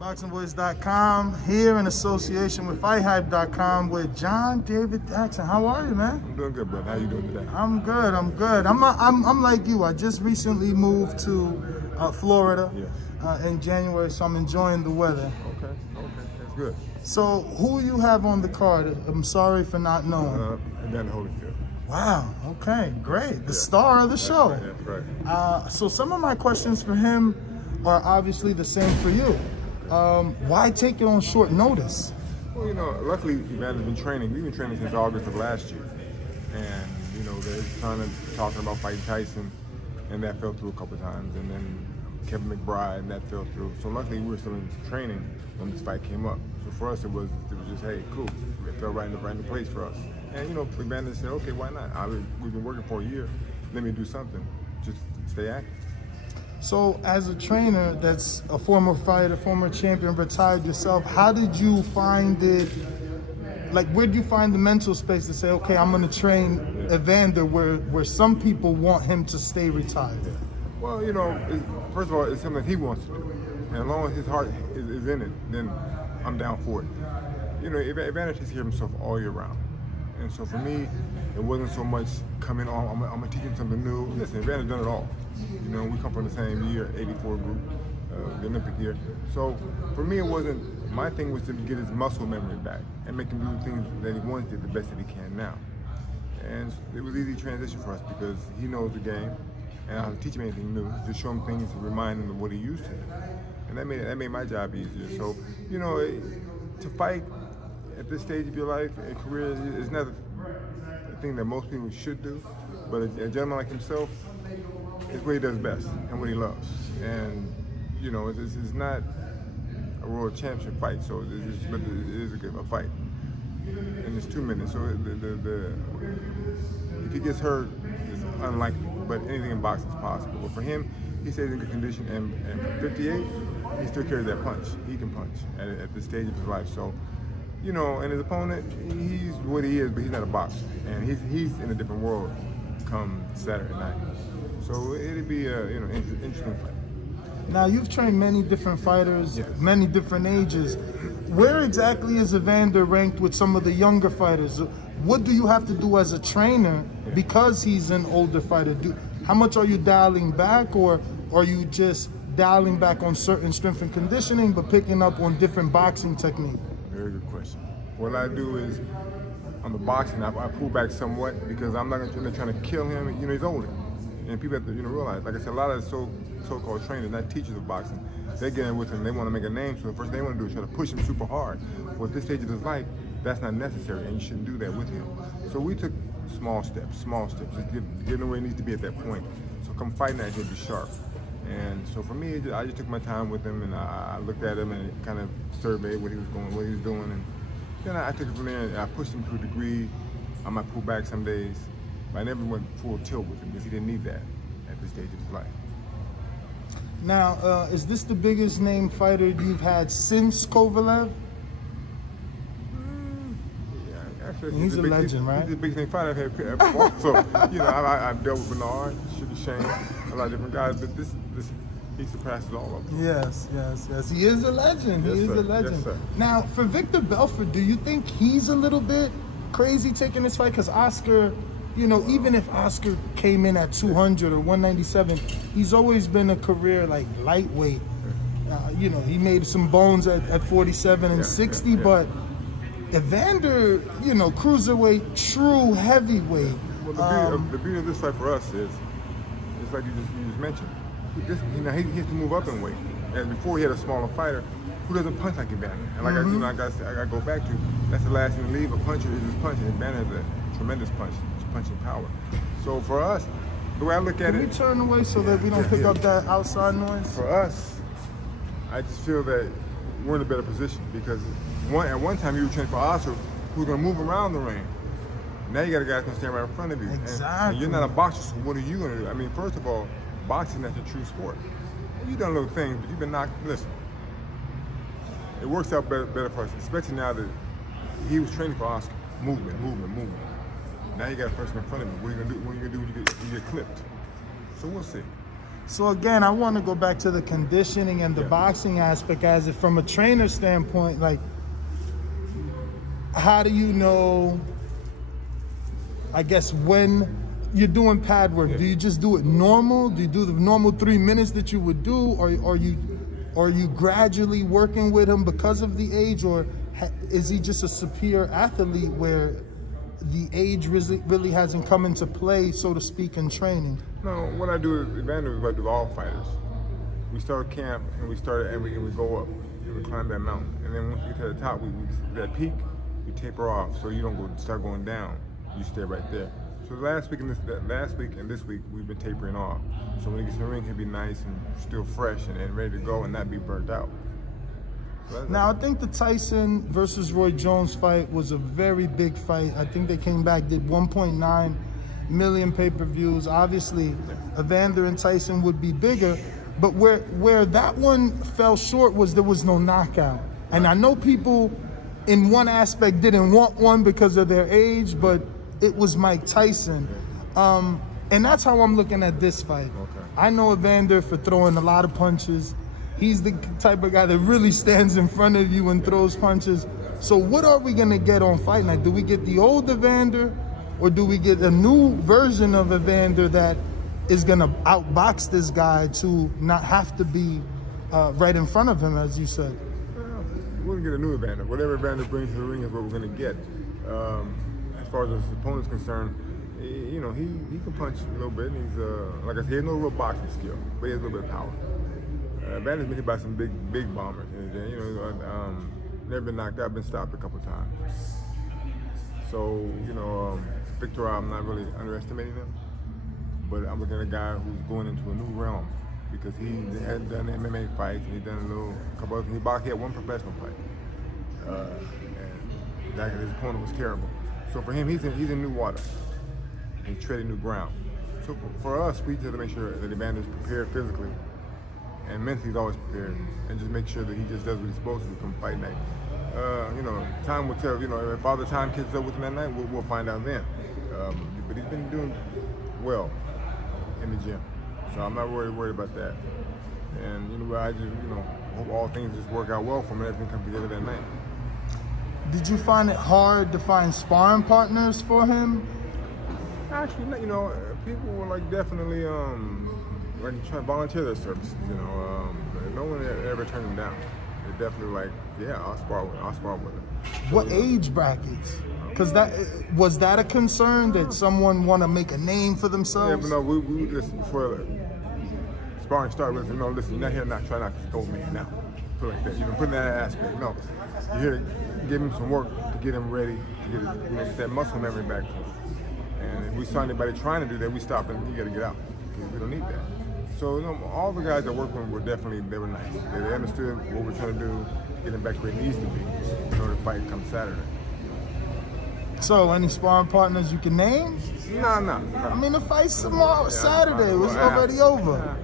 BoxingVoice.com here in association with FightHype.com with John David Jackson. How are you, man? I'm doing good, brother. How you doing today? I'm good. I'm good. I'm like you. I just recently moved to Florida in January, so I'm enjoying the weather. Okay, that's good. So who you have on the card? I'm sorry for not knowing. Evander Holyfield. Wow. Okay. Great. The star of the show. Right, that's right. So some of my questions for him are obviously the same for you. Why take it on short notice? Well, you know, luckily Evander's been training. We've been training since August of last year, and you know they're talking about fighting Tyson, and that fell through a couple of times, and then Kevin McBride, and that fell through. So luckily we were still in training when this fight came up. So for us it was just, hey, cool. It fell right in the place for us. And you know, Evander said, okay, why not? We've been working for a year. Let me do something. Just stay active. So as a trainer that's a former fighter, former champion, retired yourself, how did you find it? Like, where do you find the mental space to say, okay, I'm going to train Evander where some people want him to stay retired? Well, you know, first of all, it's something he wants to do. And as long as his heart is in it, then I'm down for it. You know, Evander takes care of himself all year round. And so for me, it wasn't so much coming on, I'm going to teach him something new. Listen, Evander's done it all. You know, we come from the same year, 84 group, the Olympic year. So for me, it wasn't, my thing was to get his muscle memory back and make him do the things that he once did the best that he can now. And it was easy transition for us because he knows the game and I don't teach him anything new, just show him things to remind him of what he used to. And that made my job easier. So, you know, to fight at this stage of your life and career is not a thing that most people should do, but a gentleman like himself, it's what he does best and what he loves. And, you know, it's not a world championship fight, so but it is a fight. And it's 2 minutes, so if he gets hurt, it's unlikely, but anything in boxing is possible. But for him, he stays in good condition, and for 58, he still carries that punch. He can punch at this stage of his life. So, you know, and his opponent, he's what he is, but he's not a boxer. And he's in a different world come Saturday night. So it'd be a interesting fight. Now you've trained many different fighters, many different ages. Where exactly is Evander ranked with some of the younger fighters? What do you have to do as a trainer because he's an older fighter? How much are you dialing back, or are you just dialing back on certain strength and conditioning but picking up on different boxing technique? Very good question. What I do is, on the boxing, I pull back somewhat because I'm not trying to kill him. You know, he's older. And people have to, realize, like I said, a lot of so-called trainers, not teachers of boxing, they get in with him, they want to make a name, so the first thing they want to do is try to push him super hard. Well, at this stage of his life, that's not necessary, and you shouldn't do that with him. So we took small steps, just get him where he needs to be at that point. So come fighting that, he'll be sharp. And so for me, I just took my time with him, and I looked at him and kind of surveyed what he was doing, and then I took it from there, and I pushed him to a degree. I might pull back some days. I never went full tilt with him because he didn't need that at this stage of his life. Now, is this the biggest name fighter you've had since Kovalev? Yeah, actually, he's a legend, right? He's the biggest name fighter I've had ever. So, you know, I've dealt with Bernard, Sugar Shane, a lot of different guys, but this he surpasses all of them. Yes. He is a legend. Yes, he is sir. a legend. Yes, sir. Now, for Vitor Belfort, do you think he's a little bit crazy taking this fight? Because Oscar, you know, even if Oscar came in at 200 or 197, he's always been a career like lightweight. You know, he made some bones at 47 and 60, but Evander, you know, cruiserweight, true heavyweight. Well, the beauty of this fight for us is, it's like you just mentioned. He has to move up in weight. And before he had a smaller fighter who doesn't punch like Evander. And like I got to go back to, that's the last thing to leave. A puncher is his punch, and Evander has a tremendous punching power. So for us, the way I look at it, can we turn away so that we don't pick up that outside noise? For us, I just feel that we're in a better position because at one time you were training for Oscar, who was going to move around the ring. Now you got a guy that's going to stand right in front of you. Exactly. And you're not a boxer, so what are you going to do? I mean, first of all, boxing, that's a true sport. You've done little things, but you've been knocked. Listen, it works out better for us, especially now that he was training for Oscar. Movement. Now you got a person in front of him. What are you going to do when you get clipped? So we'll see. So again, I want to go back to the conditioning and the boxing aspect, as if from a trainer standpoint, like, how do you know, I guess, when you're doing pad work? Do you just do it normal? Do you do the normal 3 minutes that you would do? Or are you gradually working with him because of the age? Or is he just a superior athlete where the age really hasn't come into play, so to speak, in training? No, what I do is, Evander is what I do with all fighters. We start camp and we go up and we climb that mountain. And then once we get to the top, that peak, we taper off so you don't start going down. You stay right there. So last week and this week, we've been tapering off. So when he gets in the ring, he'll be nice and still fresh and ready to go and not be burnt out. So now, I think the Tyson versus Roy Jones fight was a very big fight. I think they came back, did 1.9 million pay-per-views. Obviously, Evander and Tyson would be bigger, but where that one fell short was there was no knockout. And I know people in one aspect didn't want one because of their age, but it was Mike Tyson. And that's how I'm looking at this fight. Okay. I know Evander for throwing a lot of punches. He's the type of guy that really stands in front of you and throws punches. So what are we gonna get on fight night? Do we get the old Evander, or do we get a new version of Evander that is gonna outbox this guy to not have to be right in front of him, as you said? We're gonna get a new Evander. Whatever Evander brings to the ring is what we're gonna get. As far as his opponent's concerned, you know, he can punch a little bit. And he's like I said, he has no real boxing skill, but he has a little bit of power. Evander's been hit by some big bombers. And, you know, never been knocked out, been stopped a couple times. So, you know, Victor, I'm not really underestimating him, but I'm looking at a guy who's going into a new realm because he had done MMA fights and he's done a couple of. He had one professional fight, and his opponent was terrible. So for him, he's in new water. He's treading new ground. So for us, we just have to make sure that Evander's prepared physically and mentally he's always prepared, and just make sure that he just does what he's supposed to do come fight night. You know, time will tell. You know, if all the time catches up with him that night, we'll find out then. But he's been doing well in the gym, so I'm not worried about that. And you know, I just hope all things just work out well for him and everything come together that night. Did you find it hard to find sparring partners for him? Actually, you know, people were like definitely like trying to volunteer their services. You know, no one ever turned them down. They're definitely like, yeah, I'll spar with them. So, what age brackets? Because was that a concern that someone want to make a name for themselves? Yeah, but no, we listen before sparring started. Listen, no, listen, you're not here try not to go man now. Put it like that. You know, put in that aspect. No, you're here to give him some work to get him ready to get that muscle memory back. And if we saw anybody trying to do that, we stop and you got to get out because we don't need that. So, you know, all the guys that worked with him were nice. They understood what we're trying to do, get him back where he needs to be in order to fight come Saturday. So, any sparring partners you can name? No. I mean, the fight's tomorrow, Saturday. It was already over.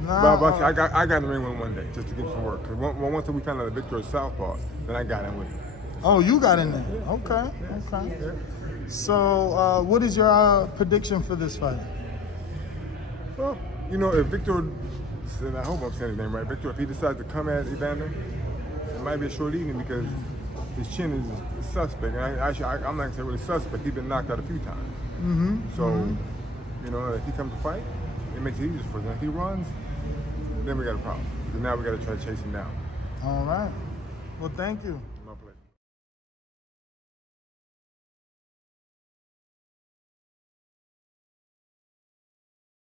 Nah. But I got in the ring with him one day just to give some work. Because once we found out that Victor was southpaw, then I got in with him. Oh, you got in there. Okay. Yeah. So, what is your prediction for this fight? Well, you know, if Victor, and I hope I'm saying his name right, Victor, if he decides to come at Evander, it might be a short evening because his chin is suspect. And I'm not going to say really suspect. He's been knocked out a few times. So, you know, if he comes to fight, it makes it easier for him. If he runs, then we got a problem. Because now we got to try to chase him down. All right. Well, thank you.